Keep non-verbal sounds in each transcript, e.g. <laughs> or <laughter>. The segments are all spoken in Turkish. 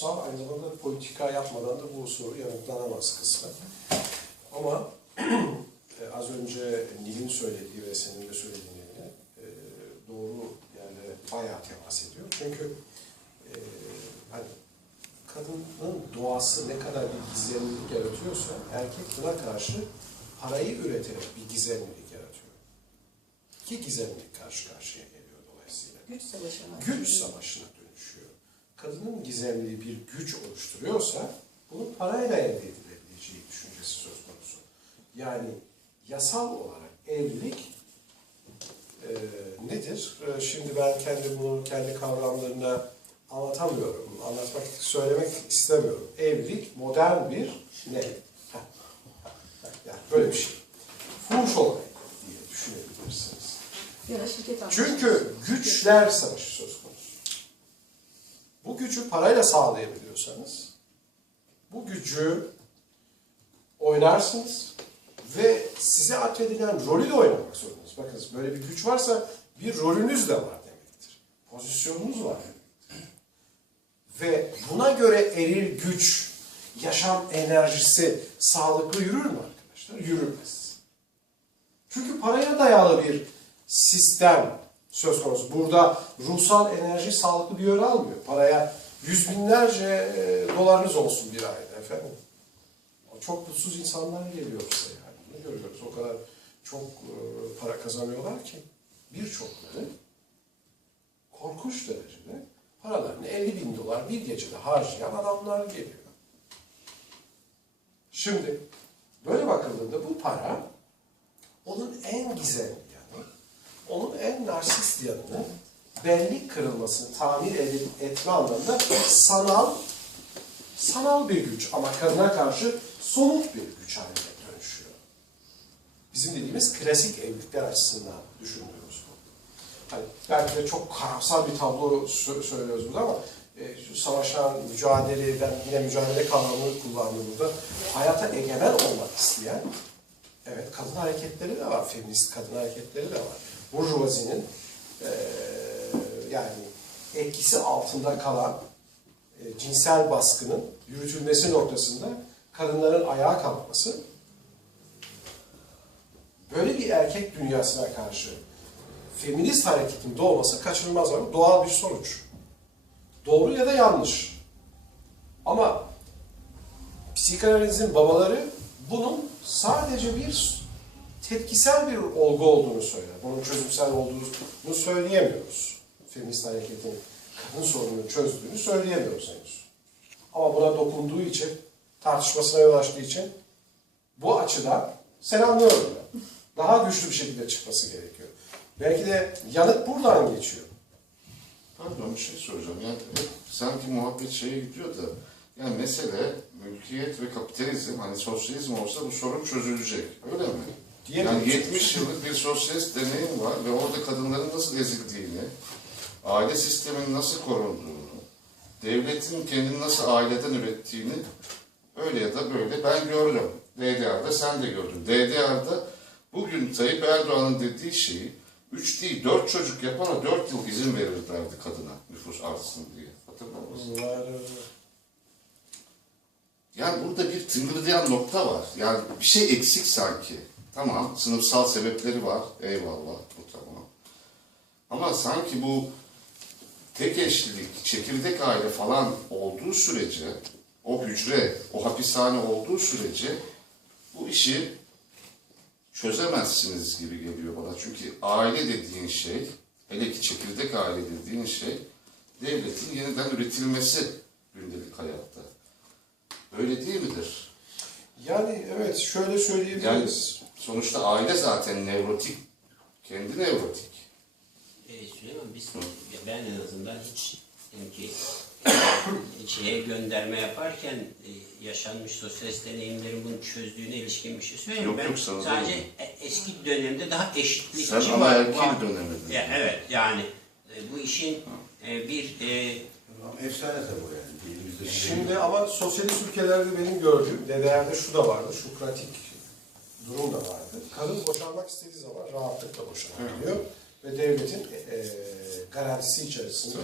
toplumsal aynı zamanda da politika yapmadan da bu soru yanıtlanamaz kısmen. Ama <clears throat> e, az önce Nil'in söylediği ve senin de söylediğin yerine e, doğru yerlere bayağı temas ediyor. Çünkü e, hani kadının doğası ne kadar bir gizemlilik yaratıyorsa erkek buna karşı parayı üreterek bir gizemlilik yaratıyor. İki gizemlilik karşı karşıya geliyor dolayısıyla. Güç savaşına. Güç savaşına. Kadının gizemliği bir güç oluşturuyorsa bunun parayla elde edilebileceği düşüncesi söz konusu. Yani yasal olarak evlilik e, nedir? E, şimdi ben kendi bunu kendi kavramlarına anlatamıyorum. Anlatmak, söylemek istemiyorum. Evlilik modern bir ne? Yani böyle bir şey. Fuhuş olayı diye düşünebilirsiniz. Ya da şirket. Çünkü güçler savaşı. Bu gücü parayla sağlayabiliyorsanız bu gücü oynarsınız ve size atfedilen rolü de oynamak zorundasınız. Bakınız böyle bir güç varsa bir rolünüz de var demektir. Pozisyonunuz var demektir. Ve buna göre eril güç, yaşam enerjisi sağlıklı yürür mü arkadaşlar? Yürümez. Çünkü paraya dayalı bir sistem söz konusu. Burada ruhsal enerji sağlıklı bir yön almıyor. Paraya yüz binlerce e, dolarınız olsun bir ayda efendim. Çok mutsuz insanlar geliyor size yani. Bunu görüyoruz. O kadar çok e, para kazanıyorlar ki birçokları korkunç derecede paralarını 50 bin dolar bir gecede harcayan adamlar geliyor. Şimdi böyle bakıldığında bu para onun en gizemli narsist yanını benlik kırılmasını tamir etme anlamında sanal sanal bir güç ama kadına karşı somut bir güç haline dönüşüyor. Bizim dediğimiz klasik evlilikler açısından düşünüyoruz bu. Hani belki de çok karamsar bir tablo sö- söylüyoruz burada ama e, savaşan, mücadele, ben yine mücadele kavramını kullandım burada. Hayata egemen olmak isteyen Evet, kadın hareketleri de var, feminist kadın hareketleri de var. Burjuvazi'nin eee yani etkisi altında kalan e, cinsel baskının yürütülmesi noktasında kadınların ayağa kalkması böyle bir erkek dünyasına karşı feminist hareketin doğması kaçınılmaz ama doğal bir sonuç. Doğru ya da yanlış. Ama psikanalizin babaları bunun sadece bir tepkisel bir olgu olduğunu söyler. Bunun çözümsel olduğunu söyleyemiyoruz. Feminist hareketin kadın sorununu çözdüğünü söyleyemiyoruz henüz. Ama buna dokunduğu için, tartışmasına yol açtığı için bu açıdan selamlıyorum ben. Daha güçlü bir şekilde çıkması gerekiyor. Belki de yanıt buradan geçiyor. Pardon bir şey soracağım. Yani hep sanki muhabbet şeye gidiyor da yani mesele mülkiyet ve kapitalizm hani sosyalizm olsa bu sorun çözülecek. Öyle mi? Diyebiliriz. Yani 70 yıllık bir sosyalist deneyim var ve orada kadınların nasıl ezildiğini, aile sisteminin nasıl korunduğunu, devletin kendini nasıl aileden ürettiğini öyle ya da böyle ben gördüm. DDR'da sen de gördün. DDR'da bugün Tayyip Erdoğan'ın dediği şeyi 3 değil 4 çocuk yapana 4 yıl izin verirlerdi kadına nüfus artsın diye. Hatırlar mısın? Yani burada bir tıngırdayan nokta var. Yani bir şey eksik sanki. Tamam, sınıfsal sebepleri var. Eyvallah, bu tamam. Ama sanki bu tek eşlilik, çekirdek aile falan olduğu sürece, o hücre, o hapishane olduğu sürece bu işi çözemezsiniz gibi geliyor bana. Çünkü aile dediğin şey, hele ki çekirdek aile dediğin şey, devletin yeniden üretilmesi gündelik hayatta. Öyle değil midir? Yani evet şöyle Yani söyleyebiliriz. Sonuçta aile zaten nevrotik, kendi nevrotik. E, Süleyman biz, ben en azından hiç diyelim ki e, şeye gönderme yaparken e, yaşanmış sosyalist deneyimlerin bunu çözdüğüne ilişkin bir şey söyleyeyim. Yok, ben yok, sana sadece değil. e- eski dönemde daha eşitlikçi Sen var. ama var. döneminde. Ya, evet yani e, bu işin e, bir e, Efsane tabii o yani. Şey Şimdi ama sosyalist ülkelerde benim gördüğüm, DDR'de şu da vardı, şu pratik durum da vardı. Kadın boşanmak istediği zaman rahatlıkla boşanabiliyor ve devletin e, garantisi içerisinde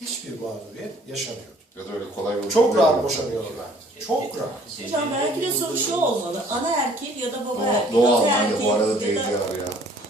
hiçbir mağduriyet yaşamıyordu. Ya da öyle kolay Çok rahat boşanıyor. boşanıyorlar. Çok rahat. Hocam belki de soru şu olmalı. Ana erkil ya da baba erkil. Doğal ata de bu arada erkil ya ya.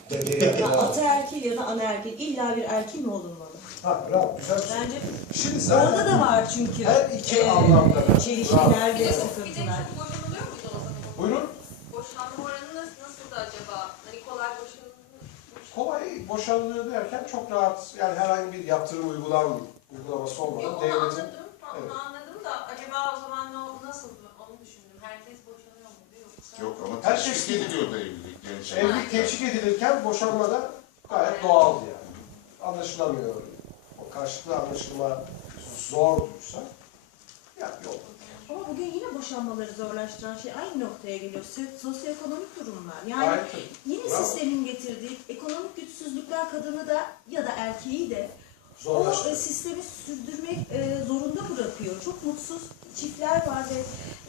<laughs> Ata erkil ya da ana erkil illa bir erkil mi olunmalı? Ha bravo güzel. Bence Şimdi zaten orada da var çünkü. her iki e, anlamda da. Çelişkiler ve Bir de sıkıntılar. çok boşanılıyor muydu o zaman? Buyurun. Boşanma oranı nasıl, nasıldı acaba? Hani kolay boşanılmış. Kolay boşanılıyor derken çok rahat yani herhangi bir yaptırım uygulan, uygulaması olmadan Yok onu devletin anladım. Evet. Onu anladım da acaba o zaman ne nasıl onu düşündüm. Herkes boşanıyor muydu yoksa? Yok ama Her teşvik şey- ediliyordu evlilik gençler. evlilik teşvik edilirken boşanma da gayet doğaldı yani. Anlaşılamıyor. O karşılıklı anlaşılma zorduysa yani yok. Ama bugün yine boşanmaları zorlaştıran şey aynı noktaya geliyor. Sosyoekonomik durumlar. Yani tabii. yine Bravo. sistemin getirdiği ekonomik güçsüzlükler kadını da ya da erkeği de o Zorlaştı. e, sistemi sürdürmek e, zorunda bırakıyor. Çok mutsuz çiftler var ve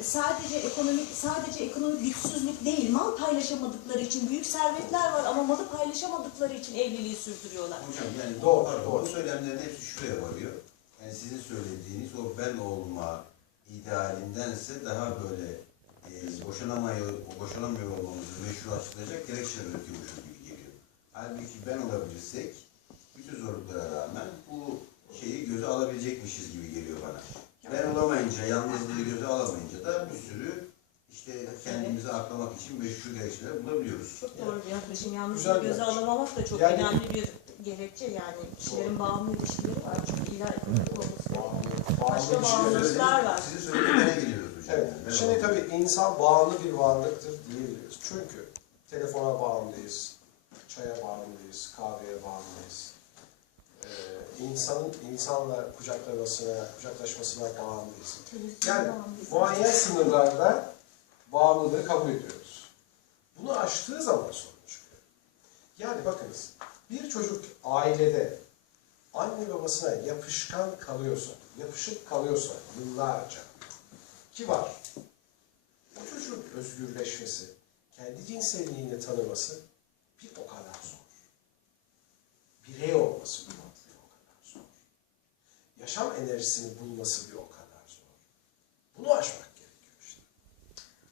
sadece ekonomik sadece ekonomik güçsüzlük değil, mal paylaşamadıkları için büyük servetler var ama malı paylaşamadıkları için evliliği sürdürüyorlar. Hocam yani Doğru, doğru. bu söylemlerin hepsi şuraya varıyor. Yani sizin söylediğiniz o ben olma idealindense daha böyle e, boşanamıyor, boşanamıyor olmamızı meşrulaştıracak gerekçeler üretiyormuş gibi geliyor. Halbuki ben olabilirsek bütün zorluklara rağmen bu şeyi göze alabilecekmişiz gibi geliyor bana. Ben olamayınca, yalnızlığı göze alamayınca da bir sürü işte kendimizi aklamak için meşru gerekçeler bulabiliyoruz. Çok doğru bir yaklaşım. Yalnız Güzel bir göze alamamak da çok Yani- önemli bir gerekçe yani. Kişilerin bağımlı ilişkileri var. Çünkü illa ekonomik olması Başka. Bağımlılıklar var. Sizin söylediklerine geliyoruz hocam. Evet. Yani. Şimdi tabii insan bağımlı bir varlıktır diyebiliriz. Çünkü telefona bağımlıyız, çaya bağımlıyız, kahveye bağımlıyız. Ee, insanın insanla kucaklamasına, kucaklaşmasına bağımlıyız. Yani muayyen sınırlarda bağımlılığı kabul ediyoruz. Bunu aştığı zaman sorun çıkıyor. Yani bakınız, bir çocuk ailede anne babasına yapışkan kalıyorsa, yapışık kalıyorsa yıllarca ki var. O çocuğun özgürleşmesi, kendi cinselliğini tanıması bir o kadar zor. Birey olması bir o kadar zor. Yaşam enerjisini bulması bir